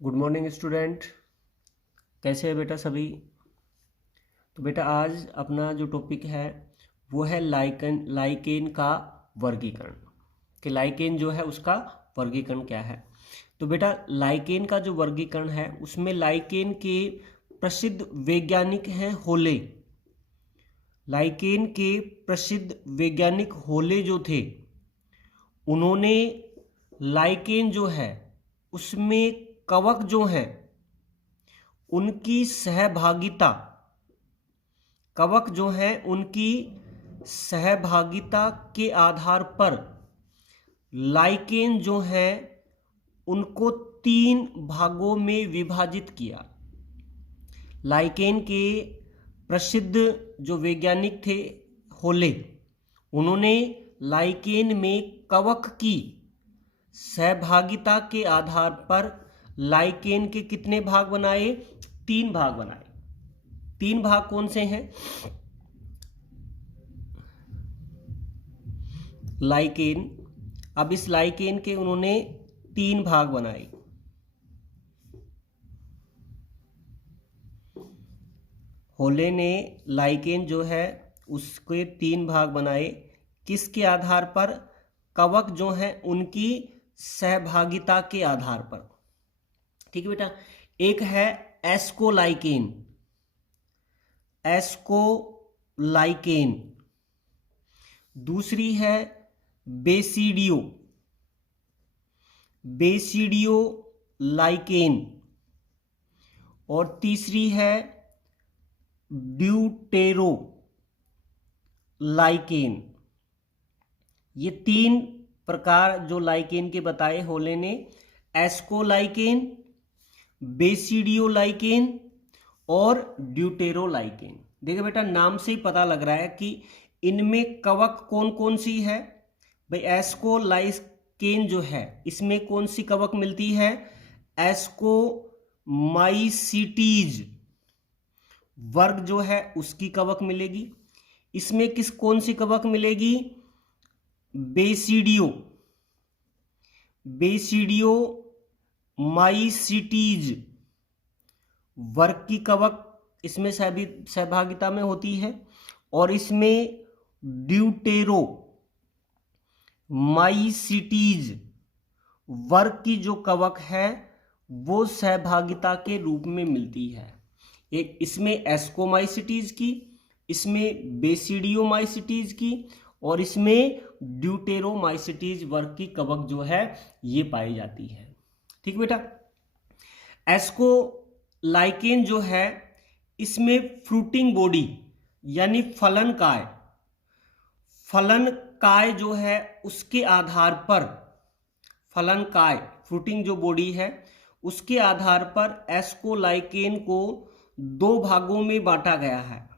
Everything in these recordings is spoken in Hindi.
Good morning student. कैसे है बेटा सभी। तो बेटा आज अपना जो टॉपिक है वो है लाइकेन का वर्गीकरण कि लाइकेन जो है उसका वर्गीकरण क्या है। तो बेटा लाइकेन का जो वर्गीकरण है उसमें लाइकेन के प्रसिद्ध वैज्ञानिक हैं होले। लाइकेन के प्रसिद्ध वैज्ञानिक होले जो थे उन्होंने लाइकेन जो है उसमें कवक जो हैं उनकी सहभागिता, कवक जो हैं उनकी सहभागिता के आधार पर लाइकेन जो है उनको 3 भागों में विभाजित किया। लाइकेन के प्रसिद्ध जो वैज्ञानिक थे होले, उन्होंने लाइकेन में कवक की सहभागिता के आधार पर लाइकेन के कितने भाग बनाए? 3 भाग बनाए। 3 भाग कौन से हैं? लाइकेन, अब इस लाइकेन के उन्होंने 3 भाग बनाए। होले ने लाइकेन जो है उसके 3 भाग बनाए। किसके आधार पर? कवक जो है उनकी सहभागिता के आधार पर। ठीक है बेटा। एक है एस्कोलाइकेन, एस्कोलाइकेन। दूसरी है बेसिडियो, बेसिडियो लाइकेन। और तीसरी है ड्यूटेरो लाइकेन। ये 3 प्रकार जो लाइकेन के बताए होले ने, एस्कोलाइकेन, बेसिडियोलाइकेन और ड्यूटेरोलाइकेन। देखिए बेटा नाम से ही पता लग रहा है कि इनमें कवक कौन कौन सी है। भाई एस्कोलाइकेन जो है इसमें कौन सी कवक मिलती है? एस्कोमाइसिटीज वर्ग जो है उसकी कवक मिलेगी। इसमें कौन सी कवक मिलेगी? बेसिडियो, बेसिडियो माइसिटीज वर्ग की कवक इसमें सहभागिता में होती है। और इसमें ड्यूटेरो माइसिटीज वर्ग की जो कवक है वो सहभागिता के रूप में मिलती है। एक इसमें एस्कोमाइसिटीज की, इसमें बेसिडियोमाइसिटीज की और इसमें ड्यूटेरोमाइसिटीज वर्ग की कवक जो है ये पाई जाती है। ठीक बेटा। एस्कोलाइकेन जो है इसमें फ्रूटिंग बॉडी यानी फलन काय, फलन काय जो है उसके आधार पर, फलन काय फ्रूटिंग जो बॉडी है उसके आधार पर एस्कोलाइकेन को 2 भागों में बांटा गया है।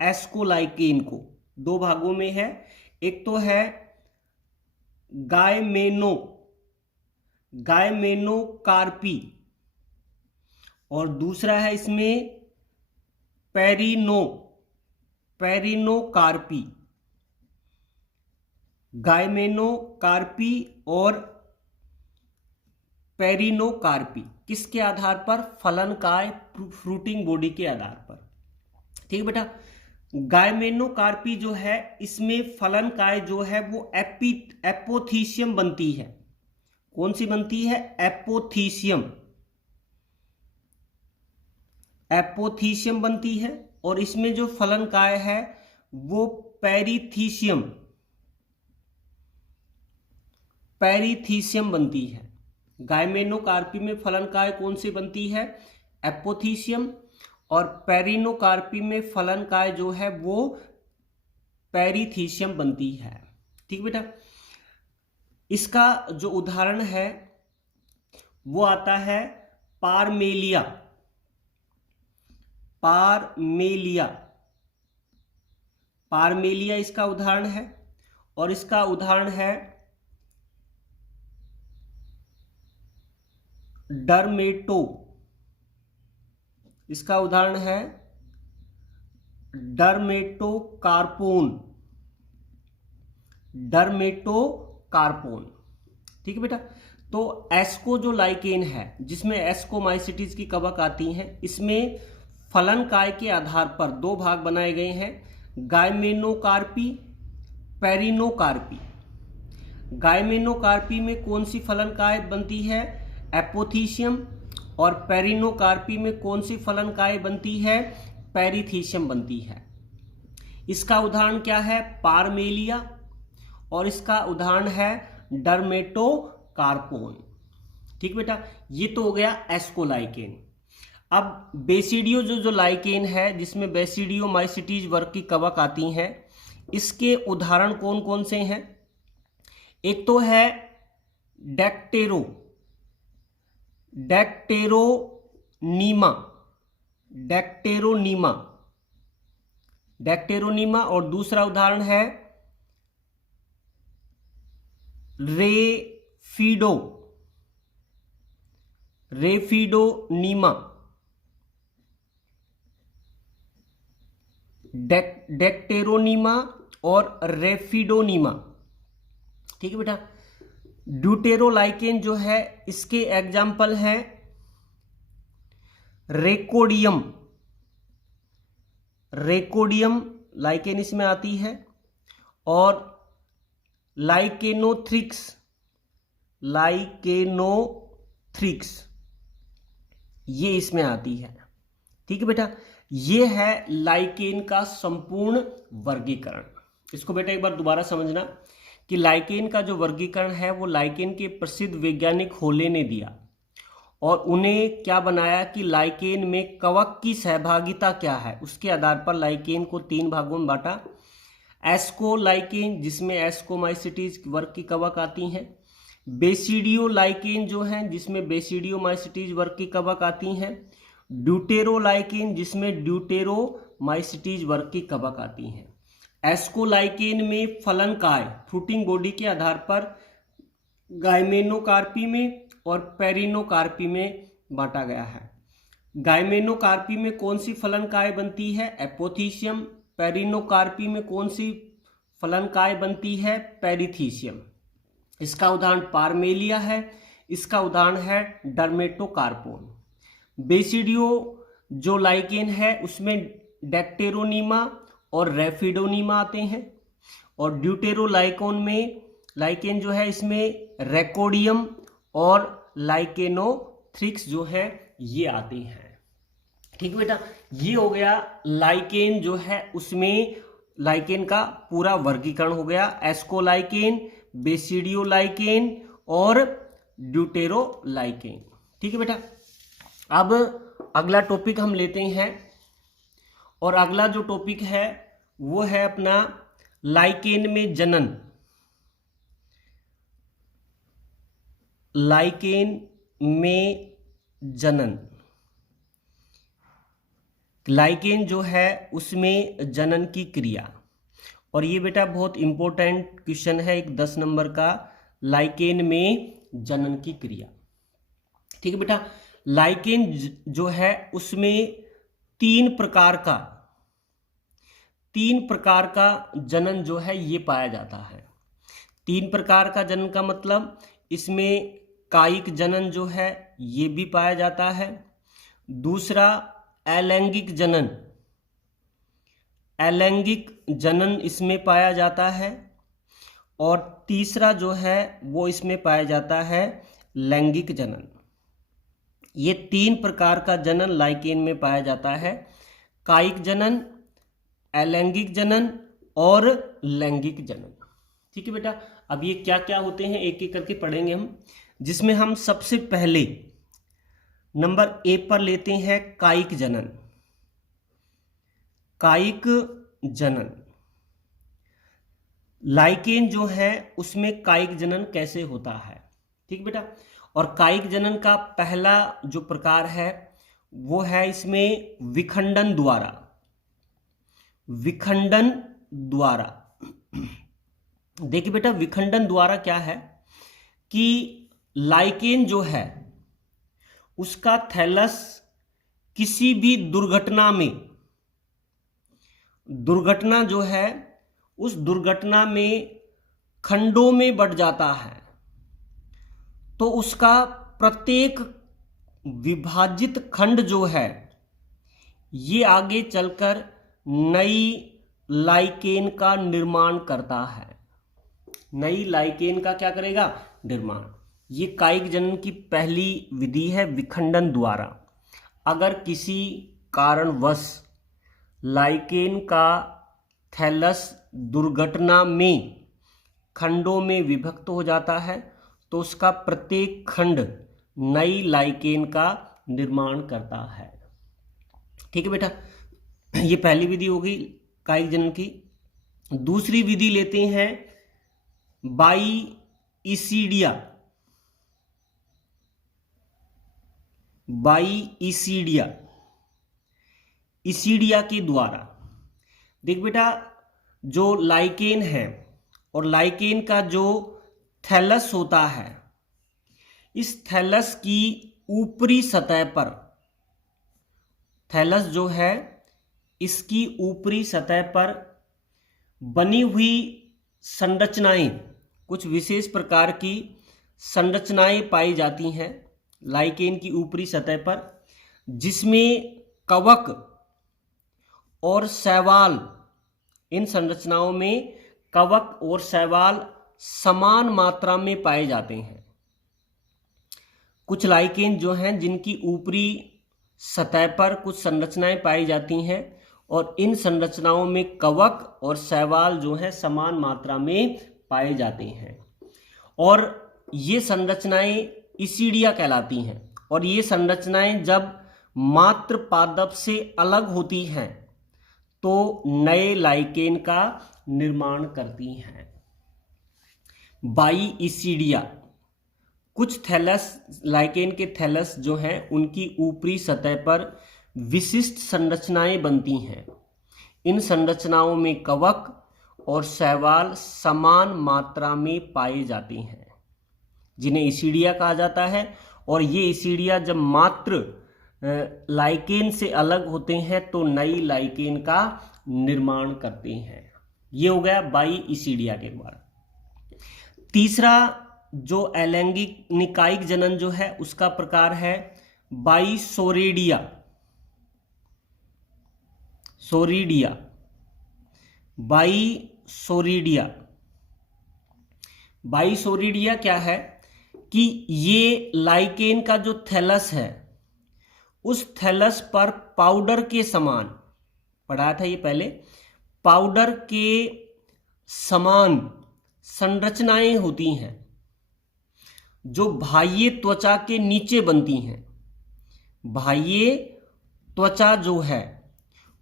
एस्कोलाइकेन को 2 भागों में है। एक तो है गायमेनो, गायमेनोकार्पी और दूसरा है इसमें पेरिनोकार्पी। गायमेनोकार्पी और पेरिनोकार्पी किसके आधार पर? फलन काय फ्रूटिंग बॉडी के आधार पर। ठीक है बेटा। गायमेनोकार्पी जो है इसमें फलन काय जो है वो एपोथीसियम बनती है। कौन सी बनती है? एपोथीसियम, एपोथीसियम बनती है। और इसमें जो फलन काय है वो पेरिथीसियम, पेरिथीसियम बनती है। गायमेनोकार्पी में फलन काय कौन सी बनती है? एपोथीसियम। और पेरिनोकार्पी में फलन काय जो है वो पेरिथीसियम बनती है। ठीक बेटा। इसका जो उदाहरण है वो आता है पारमेलिया, पारमेलिया, पारमेलिया इसका उदाहरण है। और इसका उदाहरण है डरमेटो, इसका उदाहरण है डरमेटोकार्पोन, डरमेटोकार्पोन। ठीक है बेटा। तो एस्को जो लाइकेन है जिसमें एस्कोमाइसिटीज की कवक आती हैं, इसमें फलन काय के आधार पर दो भाग बनाए गए हैं, गायमेनोकार्पी, पेरिनोकार्पी। गायमेनोकार्पी में कौन सी फलन काय बनती है? एपोथीशियम। और पेरिनोकार्पी में कौन सी फलन काय बनती है? पेरिथीशियम बनती है। इसका उदाहरण क्या है? पारमेलिया। और इसका उदाहरण है डर्मेटोकार्पोन। ठीक बेटा, ये तो हो गया एस्कोलाइकेन। अब बेसिडियो जो लाइकेन है जिसमें बेसिडियोमाइसिटीज वर्ग की कवक आती हैं, इसके उदाहरण कौन कौन से हैं? एक तो है डेक्टेरोनीमा, और दूसरा उदाहरण है रेफिडोनीमा। डेक्टेरोनीमा और रेफिडोनीमा। ठीक है बेटा। ड्यूटेरोलाइकेन जो है इसके एग्जाम्पल हैं रेकोडियम लाइकेन इसमें आती है, और लाइकेनोथ्रिक्स ये इसमें आती है। ठीक है बेटा, ये है लाइकेन का संपूर्ण वर्गीकरण। इसको बेटा एक बार दोबारा समझना कि लाइकेन का जो वर्गीकरण है वो लाइकेन के प्रसिद्ध वैज्ञानिक होले ने दिया, और उन्हें क्या बनाया कि लाइकेन में कवक की सहभागिता क्या है, उसके आधार पर लाइकेन को 3 भागों में बांटा। एस्कोलाइकेन जिसमें एस्कोमाइसिटीज वर्ग की कवक आती हैं, बेसिडियोलाइकेन जो है जिसमें बेसिडियोमाइसिटीज वर्ग की कवक आती हैं, ड्यूटेरोलाइकेन जिसमें ड्यूटेरोमाइसिटीज वर्ग की कवक आती हैं। एस्कोलाइकेन में फलन काय फ्रूटिंग बॉडी के आधार पर गायमेनोकार्पी में और पेरिनोकार्पी में बांटा गया है। गायमेनोकार्पी में कौन सी फलन काय बनती है? एपोथीशियम। पेरिनोकार्पी में कौन सी फलन काय बनती है? पेरिथीशियम। इसका उदाहरण पारमेलिया है, इसका उदाहरण है डर्मेटोकार्पोन। बेसिडियो जो लाइकेन है उसमें डेक्टेरोनीमा और रेफिडोनीमा आते हैं, और ड्यूटेरोलाइकेन जो है इसमें रेकोडियम और लाइकेनोथ्रिक्स जो है ये आते हैं। ठीक है बेटा, ये हो गया लाइकेन जो है उसमें लाइकेन का पूरा वर्गीकरण हो गया, एस्कोलाइकेन, बेसिडियोलाइकेन और ड्यूटेरोलाइकेन। ठीक है बेटा, अब अगला टॉपिक हम लेते हैं, और अगला जो टॉपिक है वो है अपना लाइकेन में जनन। लाइकेन में जनन, लाइकेन जो है उसमें जनन की क्रिया, और ये बेटा बहुत इंपॉर्टेंट क्वेश्चन है, एक 10 नंबर का, लाइकेन में जनन की क्रिया। ठीक है बेटा, लाइकेन जो है उसमें 3 प्रकार का जनन जो है ये पाया जाता है। 3 प्रकार का जनन का मतलब इसमें कायिक जनन जो है ये भी पाया जाता है, दूसरा अलैंगिक जनन इसमें पाया जाता है, और तीसरा जो है वो इसमें पाया जाता है लैंगिक जनन। ये 3 प्रकार का जनन लाइकेन में पाया जाता है, कायिक जनन, अलैंगिक जनन और लैंगिक जनन। ठीक है बेटा, अब ये क्या क्या होते हैं एक एक करके पढ़ेंगे हम, जिसमें हम सबसे पहले नंबर ए पर लेते हैं कायिक जनन। कायिक जनन, लाइकेन जो है उसमें कायिक जनन कैसे होता है? ठीक बेटा, और कायिक जनन का पहला जो प्रकार है वो है इसमें विखंडन द्वारा। देखिए बेटा, विखंडन द्वारा क्या है कि लाइकेन जो है उसका थैलस किसी भी दुर्घटना जो है उस दुर्घटना में खंडों में बंट जाता है, तो उसका प्रत्येक विभाजित खंड जो है ये आगे चलकर नई लाइकेन का निर्माण करता है। नई लाइकेन का क्या करेगा? निर्माण। ये कायिक जनन की पहली विधि है विखंडन द्वारा। अगर किसी कारणवश लाइकेन का थैलस दुर्घटना में खंडों में विभक्त हो जाता है तो उसका प्रत्येक खंड नई लाइकेन का निर्माण करता है। ठीक है बेटा, ये पहली विधि हो गई कायिक जनन की। दूसरी विधि लेते हैं बाईईसीडिया। बाईईसीडिया, ईसीडिया के द्वारा। देख बेटा, जो लाइकेन है और लाइकेन का जो थैलस होता है, इस थैलस की ऊपरी सतह पर, थैलस जो है इसकी ऊपरी सतह पर बनी हुई संरचनाएं, कुछ विशेष प्रकार की संरचनाएं पाई जाती हैं लाइकेन की ऊपरी सतह पर, जिसमें कवक और शैवाल, इन संरचनाओं में कवक और शैवाल समान मात्रा में पाए जाते हैं। कुछ लाइकेन जो हैं जिनकी ऊपरी सतह पर कुछ संरचनाएं पाई जाती हैं और इन संरचनाओं में कवक और शैवाल जो है समान मात्रा में पाए जाते हैं, और ये संरचनाएं ईसीडिया कहलाती हैं। और ये संरचनाएं जब मात्र पादप से अलग होती हैं तो नए लाइकेन का निर्माण करती हैं। बाईईसीडिया, कुछ थैलस, लाइकेन के थैलस जो हैं उनकी ऊपरी सतह पर विशिष्ट संरचनाएं बनती हैं। इन संरचनाओं में कवक और शैवाल समान मात्रा में पाए जाते हैं, जिन्हें ईसीडिया कहा जाता है। और ये ईसीडिया जब मात्र लाइकेन से अलग होते हैं तो नई लाइकेन का निर्माण करते हैं। ये हो गया बाईईसीडिया के द्वारा। तीसरा जो अलैंगिक निकायिक जनन जो है उसका प्रकार है बाईसोरिडिया। सोरिडिया, बाईसोरिडिया। बाईसोरिडिया क्या है कि ये लाइकेन का जो थैलस है उस थैलस पर पाउडर के समान, पढ़ा था ये पहले, पाउडर के समान संरचनाएं होती हैं जो बाह्य त्वचा के नीचे बनती हैं। बाह्य त्वचा जो है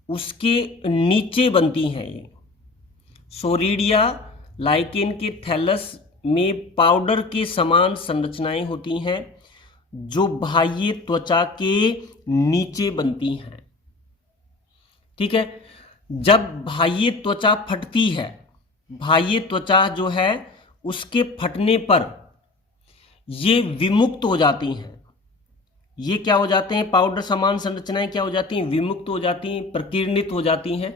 उसके नीचे बनती हैं ये। सोरिडिया लाइकेन के थैलस में पाउडर के समान संरचनाएं होती हैं जो बाह्य त्वचा के नीचे बनती हैं। ठीक है, जब बाह्य त्वचा फटती है, बाह्य त्वचा जो है उसके फटने पर ये विमुक्त हो जाती हैं। ये क्या हो जाते हैं? पाउडर समान संरचनाएं क्या हो जाती हैं? विमुक्त हो जाती हैं, प्रकीर्णित हो जाती हैं,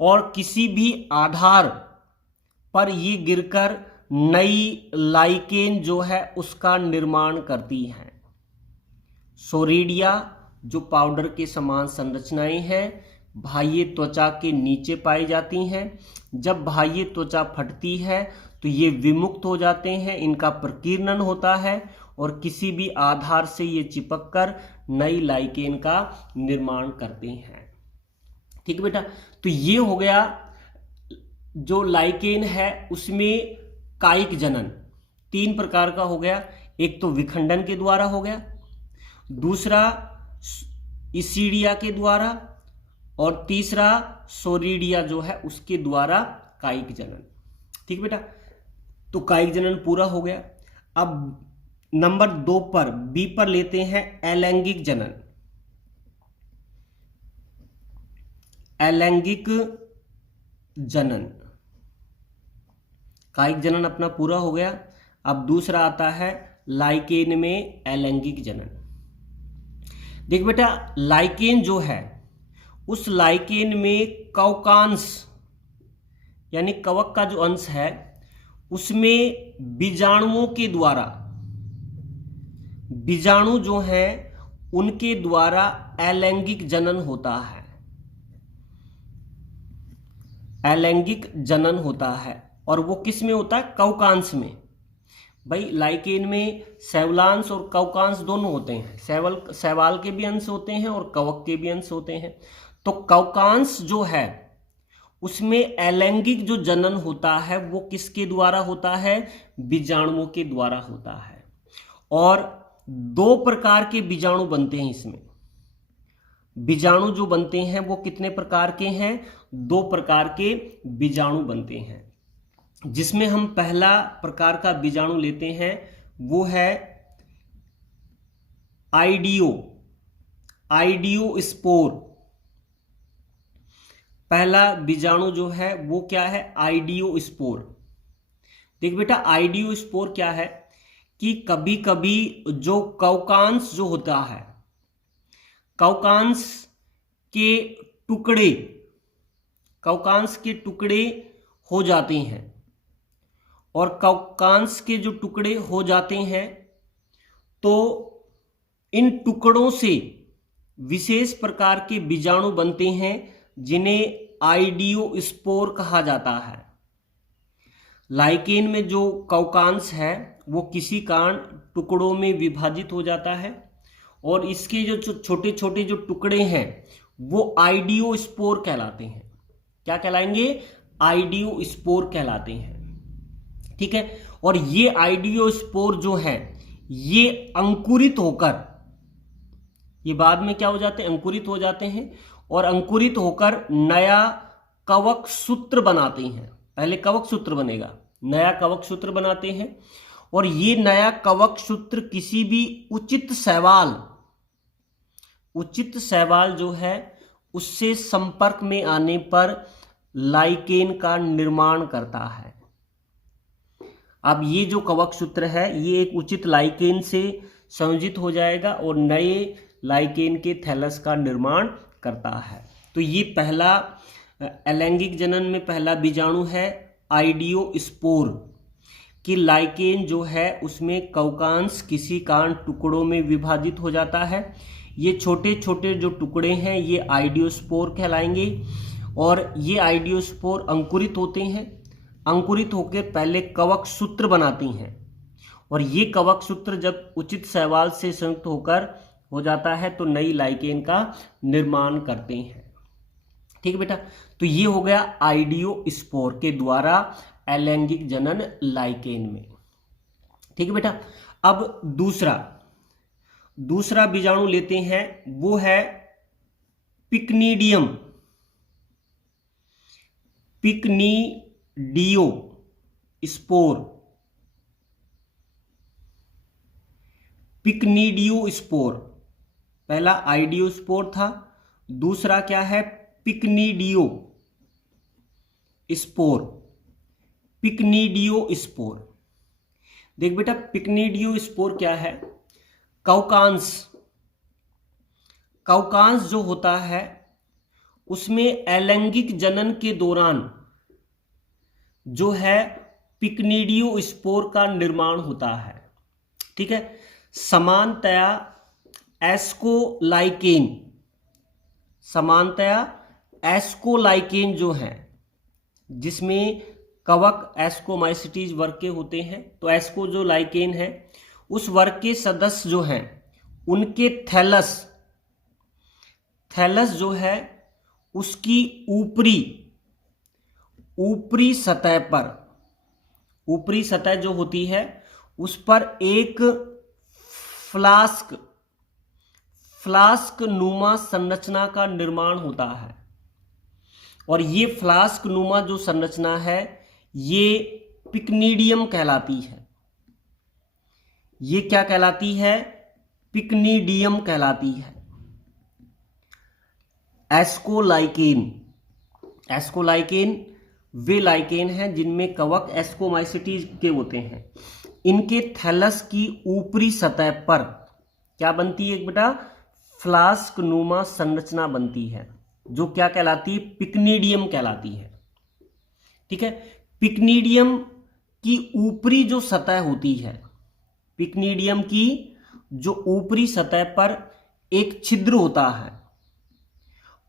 और किसी भी आधार पर ये गिरकर नई लाइकेन जो है उसका निर्माण करती हैं। सोरिडिया जो पाउडर के समान संरचनाएं हैं बाह्य त्वचा के नीचे पाई जाती हैं। जब बाह्य त्वचा फटती है तो ये विमुक्त हो जाते हैं, इनका प्रकीर्णन होता है और किसी भी आधार से ये चिपककर नई लाइकेन का निर्माण करते हैं। ठीक है बेटा, तो ये हो गया जो लाइकेन है उसमें कायिक जनन 3 प्रकार का हो गया। एक तो विखंडन के द्वारा हो गया, दूसरा ईसीडिया के द्वारा, और तीसरा सोरिडिया जो है उसके द्वारा कायिक जनन। ठीक बेटा, तो कायिक जनन पूरा हो गया। अब नंबर 2 पर, बी पर लेते हैं अलैंगिक जनन। अलैंगिक जनन, कायिक जनन अपना पूरा हो गया। अब दूसरा आता है लाइकेन में अलैंगिक जनन। देख बेटा, लाइकेन जो है उस लाइकेन में कवकांश यानी कवक का जो अंश है उसमें बीजाणुओं के द्वारा बीजाणु जो है उनके द्वारा अलैंगिक जनन होता है, अलैंगिक जनन होता है। और वो किस में होता है? कवकांश में। भाई लाइकेन में शैवालांश और कवकांश दोनों होते हैं, शैवाल के भी अंश होते हैं और कवक के भी अंश होते हैं। तो कवकांश जो है उसमें अलैंगिक जो जनन होता है वो किसके द्वारा होता है? बीजाणुओं के द्वारा होता है। और दो प्रकार के बीजाणु बनते हैं इसमें। बीजाणु जो बनते हैं वो कितने प्रकार के हैं? दो प्रकार के बीजाणु बनते हैं, जिसमें हम पहला प्रकार का बीजाणु लेते हैं वो है आइडियो स्पोर। पहला बीजाणु जो है वो क्या है? Audio spore. देख बेटा, आइडियो स्पोर क्या है कि कभी कभी जो कवकांश जो होता है, कवकांश के टुकड़े हो जाते हैं। और कवकांश के जो टुकड़े हो जाते हैं तो इन टुकड़ों से विशेष प्रकार के बीजाणु बनते हैं जिन्हें आइडियो स्पोर कहा जाता है। लाइकेन में जो कवकांश है वो किसी कारण टुकड़ों में विभाजित हो जाता है और इसके जो छोटे छोटे जो टुकड़े हैं वो आइडियो स्पोर कहलाते हैं। क्या कहलाएंगे? आइडियो स्पोर कहलाते हैं। ठीक है। और ये आइडियो स्पोर जो है ये अंकुरित होकर, ये बाद में क्या हो जाते हैं? अंकुरित हो जाते हैं और अंकुरित होकर नया कवक सूत्र बनाते हैं। पहले कवक सूत्र बनेगा, नया कवक सूत्र बनाते हैं और ये नया कवक सूत्र किसी भी उचित शैवाल जो है उससे संपर्क में आने पर लाइकेन का निर्माण करता है। अब ये जो कवक सूत्र है ये एक उचित लाइकेन से संयोजित हो जाएगा और नए लाइकेन के थैलस का निर्माण करता है। तो ये पहला अलैंगिक जनन में पहला बीजाणु है आइडियो स्पोर कि लाइकेन जो है उसमें कवकांश किसी कारण टुकड़ों में विभाजित हो जाता है। ये छोटे छोटे जो टुकड़े हैं ये आइडियोस्पोर कहलाएंगे और ये आइडियोस्पोर अंकुरित होते हैं। अंकुरित होकर पहले कवक सूत्र बनाती हैं और ये कवक सूत्र जब उचित शैवाल से संयुक्त होकर हो जाता है तो नई लाइकेन का निर्माण करते हैं। ठीक है बेटा, तो ये हो गया आइडियो स्पोर के द्वारा अलैंगिक जनन लाइकेन में। ठीक है बेटा, अब दूसरा बीजाणु लेते हैं वो है पिकनीडियो स्पोर। पिकनीडियो स्पोर, पहला आइडियो स्पोर था, दूसरा क्या है? पिकनीडियो स्पोर। पिकनीडियो स्पोर, देख बेटा पिकनीडियो स्पोर क्या है? कवकांश जो होता है उसमें अलैंगिक जनन के दौरान जो है पिकनीडियो स्पोर का निर्माण होता है। ठीक है। समानतया एस्कोलाइकेन जो है जिसमें कवक एस्कोमाइसिटीज वर्ग के होते हैं, तो एस्को जो लाइकेन है उस वर्ग के सदस्य जो हैं उनके थैलस जो है उसकी ऊपरी सतह जो होती है उस पर एक फ्लास्क नुमा संरचना का निर्माण होता है और ये फ्लास्क नुमा जो संरचना है ये पिकनीडियम कहलाती है। ये क्या कहलाती है? पिकनीडियम कहलाती है। एस्कोलाइकेन वे लाइकेन हैं जिनमें कवक एस्कोमाइसिटीज के होते हैं। इनके थैलस की ऊपरी सतह पर क्या बनती है बेटा? फ्लास्क नुमा संरचना बनती है जो क्या कहलाती है? पिकनीडियम कहलाती है। ठीक है। पिकनीडियम की ऊपरी जो सतह होती है, पिकनीडियम की जो ऊपरी सतह पर एक छिद्र होता है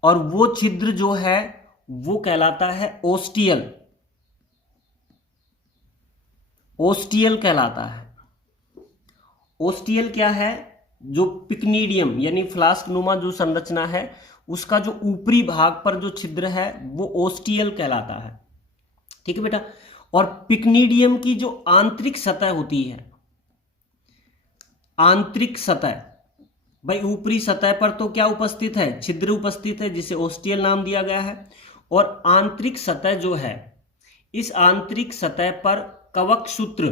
और वो छिद्र जो है वो कहलाता है ओस्टियल। ओस्टियल कहलाता है। ओस्टियल क्या है? जो पिक्नीडियम यानी फ्लास्क नुमा जो संरचना है उसका जो ऊपरी भाग पर जो छिद्र है वो ओस्टियल कहलाता है। ठीक है बेटा। और पिक्नीडियम की जो आंतरिक सतह होती है, आंतरिक सतह, भाई ऊपरी सतह पर तो क्या उपस्थित है? छिद्र उपस्थित है जिसे ओस्टियल नाम दिया गया है। और आंतरिक सतह जो है, इस आंतरिक सतह पर कवक सूत्र,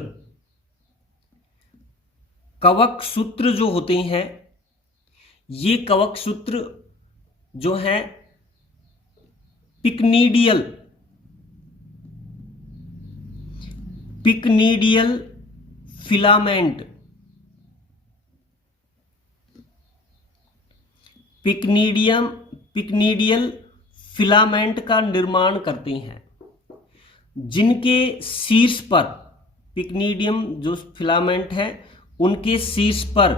कवक सूत्र जो होते हैं, ये कवक सूत्र जो है पिक्नीडियल, पिक्नीडियल फिलामेंट, पिक्नीडियल फिलामेंट का निर्माण करते हैं, जिनके शीर्ष पर, पिक्नीडियम जो फिलामेंट है उनके शीर्ष पर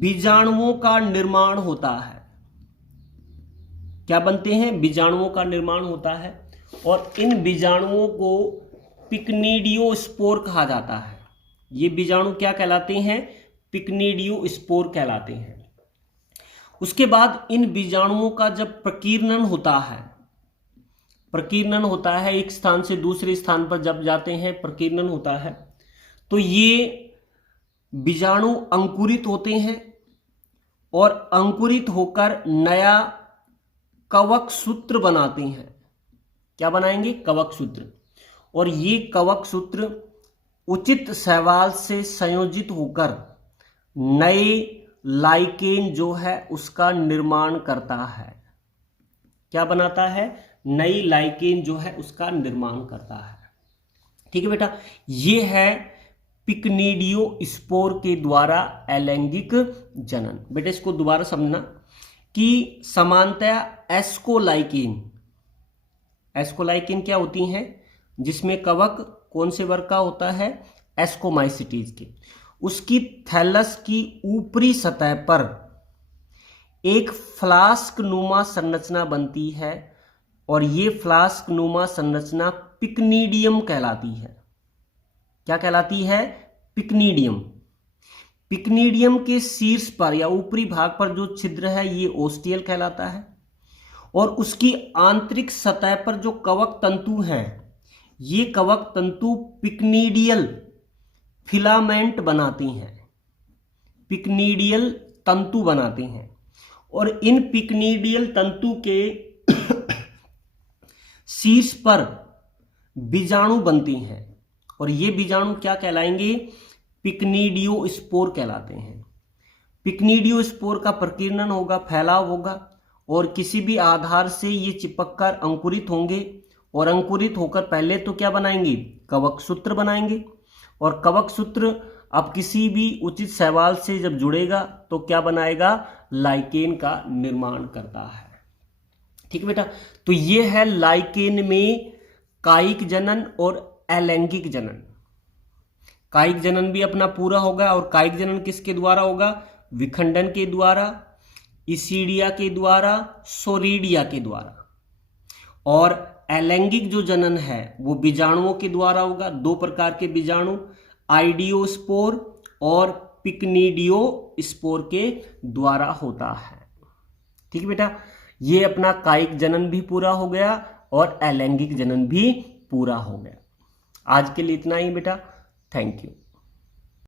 बीजाणुओं का निर्माण होता है। क्या बनते हैं? बीजाणुओं का निर्माण होता है। और इन बीजाणुओं को पिक्नीडियोस्पोर कहा जाता है। ये बीजाणु क्या कहलाते हैं? पिक्नीडियोस्पोर कहलाते हैं। उसके बाद इन बीजाणुओं का जब प्रकीर्णन होता है, प्रकीर्णन होता है, एक स्थान से दूसरे स्थान पर जब जाते हैं प्रकीर्णन होता है, तो ये बीजाणु अंकुरित होते हैं और अंकुरित होकर नया कवक सूत्र बनाते हैं। क्या बनाएंगे? कवक सूत्र। और ये कवक सूत्र उचित शैवाल से संयोजित होकर नए लाइकेन जो है उसका निर्माण करता है। क्या बनाता है? नई लाइकेन जो है उसका निर्माण करता है। ठीक है बेटा। ये है पिक्नीडियोस्पोर के द्वारा अलैंगिक जनन। बेटा इसको दोबारा समझना कि समानतया एस्कोलाइकेन, एस्कोलाइकेन क्या होती हैं? जिसमें कवक कौन से वर्ग का होता है? एस्कोमाइसिटीज के। उसकी थैलस की ऊपरी सतह पर एक फ्लास्क नुमा संरचना बनती है और ये फ्लास्क नुमा संरचना पिक्नीडियम कहलाती है। क्या कहलाती है? पिक्नीडियम। पिक्नीडियम के शीर्ष पर या ऊपरी भाग पर जो छिद्र है ये ओस्टियल कहलाता है। और उसकी आंतरिक सतह पर जो कवक तंतु हैं, ये कवक तंतु पिक्नीडियल फिलामेंट बनाती हैं, पिक्नीडियल तंतु बनाते हैं। और इन पिक्नीडियल तंतु के शीर्ष पर बीजाणु बनती हैं और ये बीजाणु क्या कहलाएंगे? पिक्नीडियोस्पोर कहलाते हैं। पिक्नीडियोस्पोर का प्रकीर्णन होगा, फैलाव होगा और किसी भी आधार से ये चिपककर अंकुरित होंगे और अंकुरित होकर पहले तो क्या बनाएंगे? कवक सूत्र बनाएंगे। और कवक सूत्र अब किसी भी उचित शैवाल से जब जुड़ेगा तो क्या बनाएगा? लाइकेन का निर्माण करता है। ठीक है बेटा। तो ये है लाइकेन में कायिक जनन और अलैंगिक जनन। कायिक जनन भी अपना पूरा होगा और कायिक जनन किसके द्वारा होगा? विखंडन के द्वारा, इसीडिया के द्वारा, सोरिडिया के द्वारा। और अलैंगिक जो जनन है वो बीजाणुओं के द्वारा होगा। दो प्रकार के बीजाणु, आइडियोस्पोर और पिक्नीडियोस्पोर के द्वारा होता है। ठीक है बेटा। ये अपना कायिक जनन भी पूरा हो गया और अलैंगिक जनन भी पूरा हो गया। आज के लिए इतना ही बेटा। Thank you.